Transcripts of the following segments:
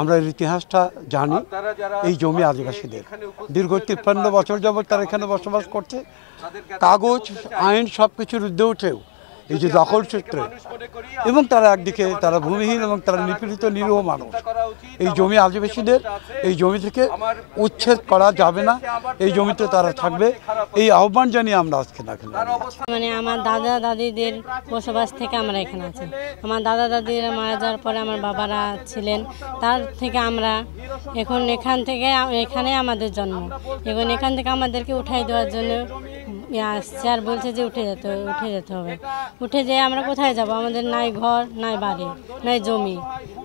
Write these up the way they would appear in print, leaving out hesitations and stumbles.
আমরা এর ইতিহাসটা জানি। এই জমি আদিবাসীদের দীর্ঘ 53 বছর যাবৎ তারা এখানে বসবাস করছে। কাগজ আইন সব কিছুর ঊর্ধ্বে উঠেও এই যে দখল সূত্রে, এবং তারা একদিকে তারা ভূমিহীন এবং তারা নিপীড়িত নিরীহ মানুষ। এই জমি আদিবাসীদের, এই জমি থেকে উচ্ছেদ করা যাবে না, এই জমিতে তারা থাকবে, এই আহ্বান জানিয়ে আমরা আজকে মানে আমার দাদা দাদিদের বসবাস থেকে আমরা এখানে আছি। আমার দাদা দাদিরা মারা যাওয়ার পরে আমার বাবারা ছিলেন, তার থেকে আমরা এখন এখানে আমাদের জন্ম। এখন এখান থেকে আমাদেরকে উঠাই দেওয়ার জন্য আসছে আর বলছে যে উঠে যেতে হবে। উঠে যেয়ে আমরা কোথায় যাব? আমাদের নাই ঘর, নাই বাড়ি, নাই জমি।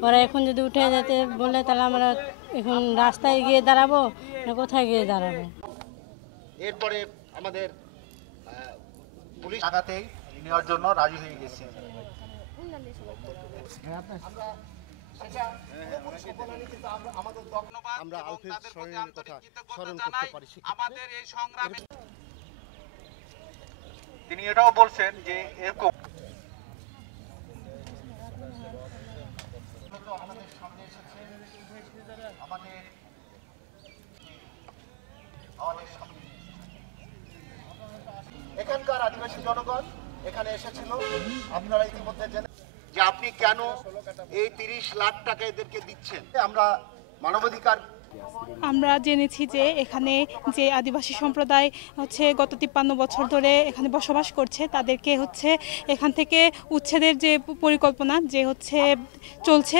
ওরা এখন যদি উঠে যেতে বলে তাহলে আমরা এখন রাস্তায় গিয়ে দাঁড়াবো না কোথায় গিয়ে দাঁড়াবো? এরপরে আমাদের পুলিশ টাকাতেই নেওয়ার জন্য রাজি হয়ে গেছে। আমরা আলফেজ স্মরণের কথা স্মরণ করতে পারি। আমাদের এই সংগ্রামে তিনি এটাও বলছেন যে এরকম এখানকার আদিবাসী জনগণ এখানে এসেছিল। আপনারা ইতিমধ্যে জানেন যে আপনি কেন এই 30 লাখ টাকা এদেরকে দিচ্ছেন। আমরা জেনেছি যে এখানে যে আদিবাসী সম্প্রদায় গত 53 বছর ধরে এখানে বসবাস করছে, তাদেরকে এখান থেকে উচ্ছেদের যে পরিকল্পনা যে চলছে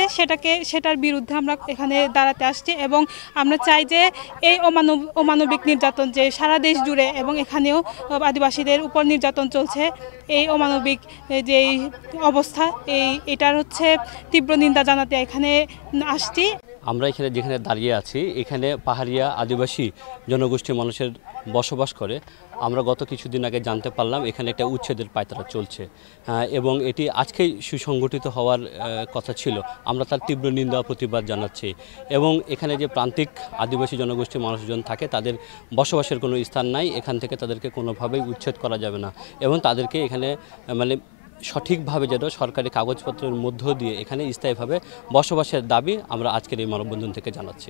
সেটার বিরুদ্ধে আমরা এখানে দাঁড়াতে আসছি। এবং আমরা চাই যে এই অমানবিক নির্যাতন যে সারা দেশ জুড়ে এবং এখানেও আদিবাসীদের উপর নির্যাতন চলছে, এই অমানবিক যে অবস্থা এটার তীব্র নিন্দা জানাতে এখানে আসছি। আমরা যেখানে দাঁড়িয়ে আছি এখানে পাহাড়িয়া আদিবাসী জনগোষ্ঠীর মানুষের বসবাস করে। আমরা গত কিছুদিন আগে জানতে পারলাম এখানে একটা উচ্ছেদের পায়তারা চলছে এবং এটি আজকেই সুসংগঠিত হওয়ার কথা ছিল। আমরা তার তীব্র নিন্দা প্রতিবাদ জানাচ্ছি এবং এখানে যে প্রান্তিক আদিবাসী জনগোষ্ঠীর মানুষজন থাকে তাদের বসবাসের কোনো স্থান নাই। এখান থেকে তাদেরকে কোনোভাবেই উচ্ছেদ করা যাবে না এবং তাদেরকে এখানে সঠিকভাবে যেন সরকারি কাগজপত্রের মধ্য দিয়ে এখানে স্থায়ীভাবে বসবাসের দাবি আমরা আজকের এই মানববন্ধন থেকে জানাচ্ছি।